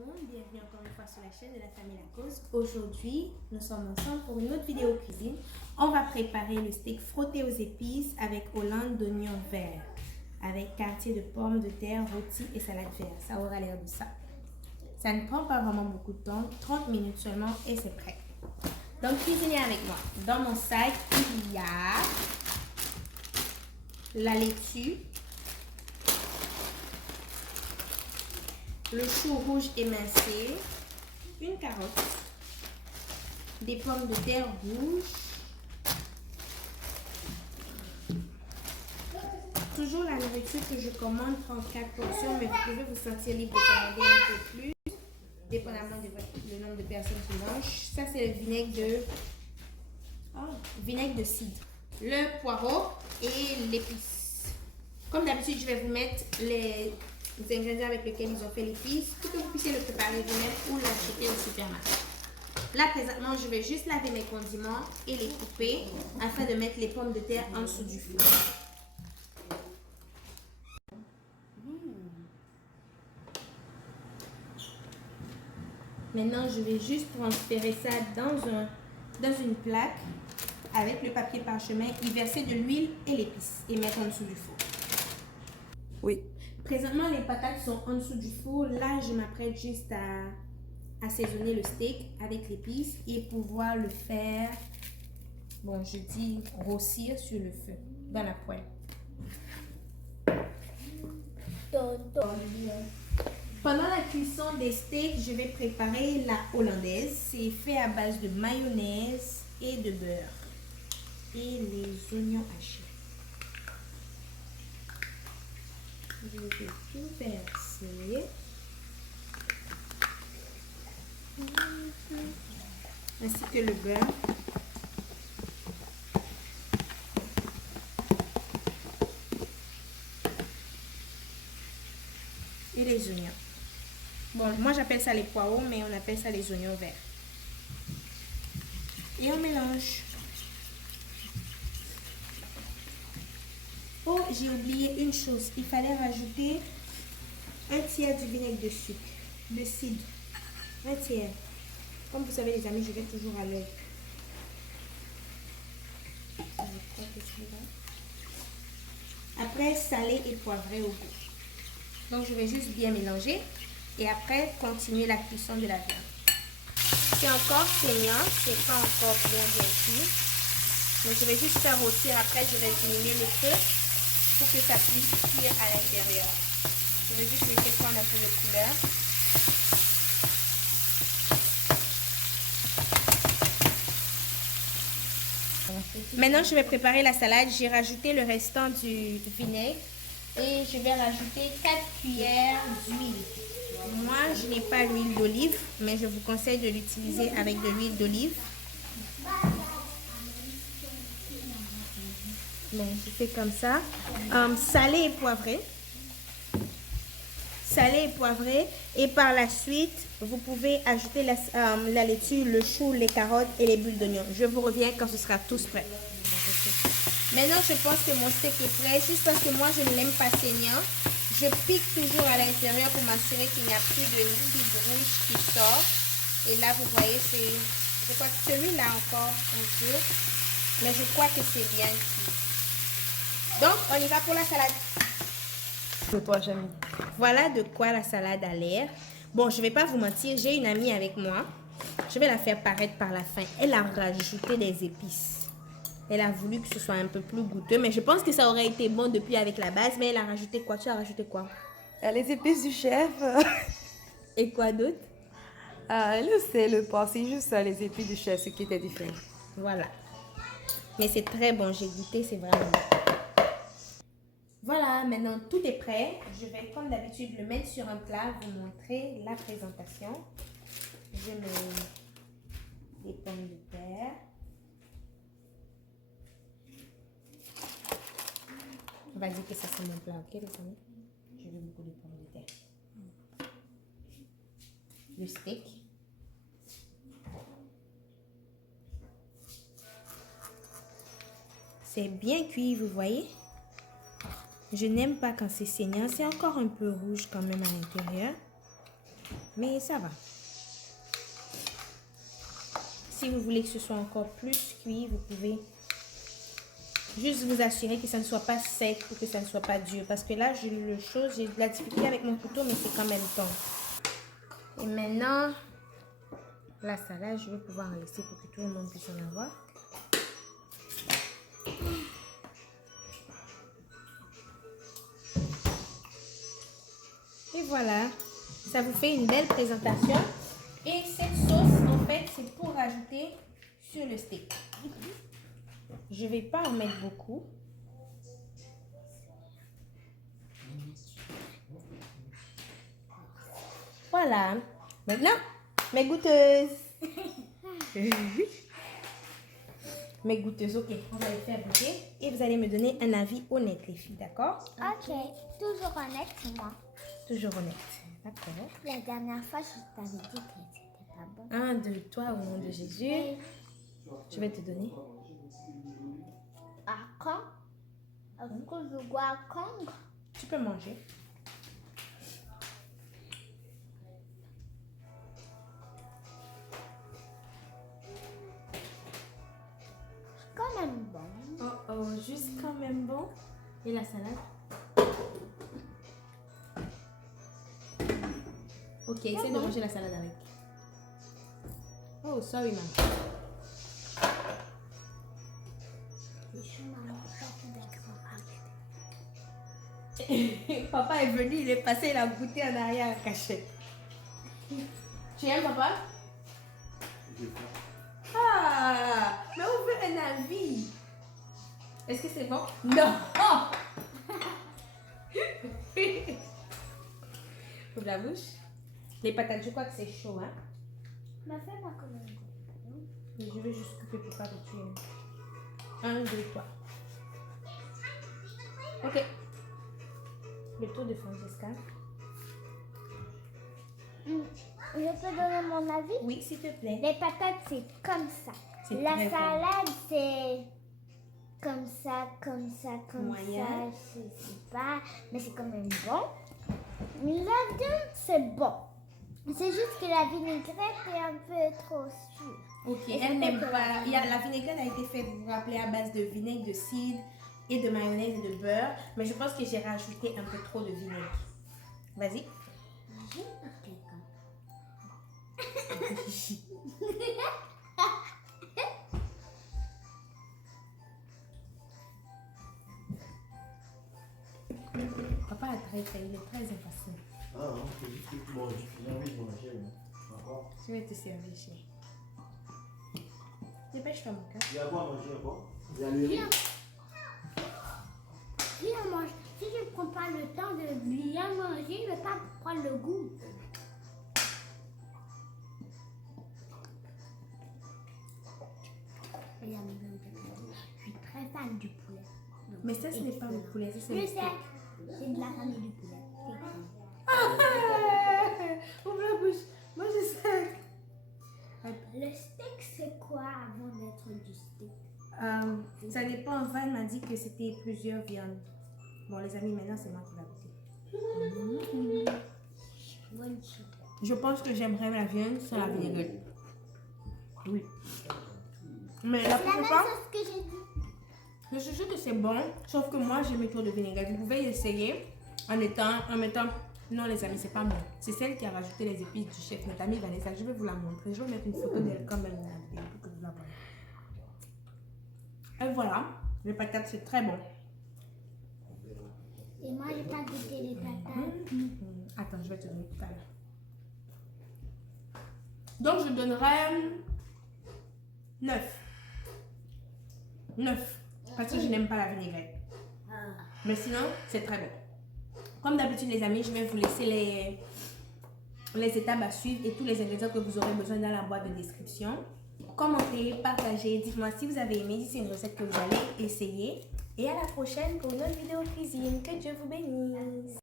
monde, bienvenue encore une fois sur la chaîne de la famille Lacoste. Aujourd'hui, nous sommes ensemble pour une autre vidéo cuisine. On va préparer le steak frotté aux épices avec Hollande d'oignons verts, avec quartier de pommes de terre rôties et salade verte. Ça aura l'air de ça. Ça ne prend pas vraiment beaucoup de temps, 30 minutes seulement et c'est prêt. Donc cuisinez avec moi. Dans mon sac, il y a la laitue, le chou rouge émincé, une carotte, des pommes de terre rouges, toujours la nourriture que je commande prend 4 portions, mais vous pouvez vous sentir libre de commander un peu plus, dépendamment de le nombre de personnes qui mangent. Ça, c'est le vinaigre de cidre, le poireau et l'épice. Comme d'habitude, je vais vous mettre les ingrédients avec lesquels ils ont fait l'épice pour que vous puissiez le préparer vous-même ou l'acheter au supermarché. Là, présentement, je vais juste laver mes condiments et les couper afin de mettre les pommes de terre en dessous du four. Maintenant, je vais juste transférer ça dans une plaque avec le papier parchemin, y verser de l'huile et l'épice et mettre en dessous du four. Oui. Présentement, les patates sont en dessous du four. Là, je m'apprête juste à assaisonner le steak avec l'épice et pouvoir le faire, bon, je dis grossir sur le feu, dans la poêle. Pendant la cuisson des steaks, je vais préparer la hollandaise. C'est fait à base de mayonnaise et de beurre et les oignons hachés. Je vais tout verser. Ainsi que le beurre. Et les oignons. Bon, moi j'appelle ça les poireaux, mais on appelle ça les oignons verts. Et on mélange. Oh, j'ai oublié une chose. Il fallait rajouter un tiers du vinaigre de sucre, de cidre. Un tiers. Comme vous savez les amis, je vais toujours à l'œil. Après, salé et poivré au goût. Donc, je vais juste bien mélanger et après, continuer la cuisson de la viande. C'est encore saignant, c'est pas encore bien cuit. Donc, je vais juste faire rôtir. Après, je vais diminuer le feu pour que ça puisse cuire à l'intérieur. Je vais juste laisser prendre un peu de couleur. Maintenant, je vais préparer la salade. J'ai rajouté le restant du vinaigre et je vais rajouter 4 cuillères d'huile. Moi, je n'ai pas l'huile d'olive, mais je vous conseille de l'utiliser avec de l'huile d'olive. Bon, je fais comme ça. Salé et poivré. Salé et poivré. Et par la suite, vous pouvez ajouter la laitue, le chou, les carottes et les bulles d'oignon. Je vous reviens quand ce sera tous prêt. Maintenant, je pense que mon steak est prêt. Juste parce que moi, je ne l'aime pas saignant. Je pique toujours à l'intérieur pour m'assurer qu'il n'y a plus de liquide rouge qui sort. Et là, vous voyez, je crois que celui-là encore un peu. Mais je crois que c'est bien cuit. Donc, on y va pour la salade. Toi, Jamie. Voilà de quoi la salade a l'air. Bon, je ne vais pas vous mentir, j'ai une amie avec moi. Je vais la faire paraître par la fin. Elle a rajouté des épices. Elle a voulu que ce soit un peu plus goûteux, mais je pense que ça aurait été bon depuis avec la base. Mais elle a rajouté quoi? Tu as rajouté quoi? Les épices du chef. Et quoi d'autre? Le sel, le poivre, c'est juste ça, les épices du chef, ce qui était différent. Voilà. Mais c'est très bon, j'ai goûté, c'est vraiment bon. Voilà, maintenant tout est prêt. Je vais, comme d'habitude, le mettre sur un plat, vous montrer la présentation. Je mets des pommes de terre. On va dire que ça c'est mon plat, ok les amis? Je veux beaucoup de pommes de terre. Le steak. C'est bien cuit, vous voyez? Je n'aime pas quand c'est saignant. C'est encore un peu rouge quand même à l'intérieur. Mais ça va. Si vous voulez que ce soit encore plus cuit, vous pouvez juste vous assurer que ça ne soit pas sec ou que ça ne soit pas dur. Parce que là, j'ai de la difficulté avec mon couteau, mais c'est quand même temps. Et maintenant, la salade, je vais pouvoir en laisser pour que tout le monde puisse en avoir. Et voilà, ça vous fait une belle présentation. Et cette sauce, en fait, c'est pour rajouter sur le steak. Je ne vais pas en mettre beaucoup. Voilà. Maintenant, mes goûteuses. Mes goûteuses, ok. On va les faire goûter. Et vous allez me donner un avis honnête, les filles, d'accord? Ok, toujours honnête, moi. Toujours honnête. D'accord. La dernière fois, je t'avais dit que c'était pas bon. Un de toi au nom de Jésus. Je vais te donner. À quand? Est-ce que je dois attendre? Tu peux manger. C'est quand même bon. Oh oh, juste quand même bon. Et la salade? Ok, essaie de manger la salade avec. Oh, sorry, maman. Papa est venu, il est passé, il a goûté en arrière à cachette. Tu aimes, papa? Ah, mais on veut un avis. Est-ce que c'est bon? Non! Ouvre la bouche. Les patates, je crois que c'est chaud, hein? Ma femme a quand même bon. Mais je vais juste couper pour pas te tuer. 1, 2, 3. Ok. Le tour de Francesca. Je peux donner mon avis? Oui, s'il te plaît. Les patates, c'est comme ça. C'est La très bon. salade, c'est comme ça, comme ça, comme Moyen. ça. Je sais pas, mais c'est quand même bon. La viande, c'est bon. C'est juste que la vinaigrette est un peu trop sûre. Ok, Et elle c'est n'aime pas pas. La vinaigrette a été faite, vous vous rappelez, à base de vinaigre de cidre et de mayonnaise et de beurre. Mais je pense que j'ai rajouté un peu trop de vinaigre. Vas-y. J'ai pas quelqu'un. Papa il est très impatient. Ah non, c'est juste que tu manges. J'ai envie de manger, moi. D'accord. Je vais te servir, chérie. Dépêche-toi, mon cœur. Il y a quoi à manger encore? Il y a le riz. Bien mange. Si je ne prends pas le temps de bien manger, je ne vais pas prendre le goût. Je suis très fan du poulet. Donc, Mais ça, ce n'est pas le poulet, ça, c'est je le sais, steak. c'est de la famille du poulet. Ouvre la bouche. Moi, je sais. Le steak, c'est quoi avant d'être du steak? Ça dépend. Val m'a dit que c'était plusieurs viandes. Bon, les amis, maintenant, c'est moi qui vais goûter. Bonne chose. Je pense que j'aimerais la viande sans la vinaigrette. Oui. Mais la C'est la même plupart, chose que j'ai dit. je suis sûre que c'est bon, sauf que moi, j'ai mis trop de vinaigrette. Vous pouvez essayer en mettant... Non, les amis, c'est pas moi. C'est celle qui a rajouté les épices du chef, notre amie Vanessa. Je vais vous la montrer. Je vais mettre une photo d'elle quand même dans la vidéo pour que vous la voyez. Et voilà, les patates, c'est très bon. Et moi, j'ai pas goûté les patates. Attends, je vais te donner tout à l'heure. Donc, je donnerais 9. 9. Parce que je n'aime pas la vinaigrette. Mais sinon, c'est très bon. Comme d'habitude, les amis, je vais vous laisser les étapes à suivre et tous les ingrédients que vous aurez besoin dans la boîte de description. Commentez, partagez, dites-moi si vous avez aimé, si c'est une recette que vous allez essayer. Et à la prochaine pour une autre vidéo cuisine. Que Dieu vous bénisse.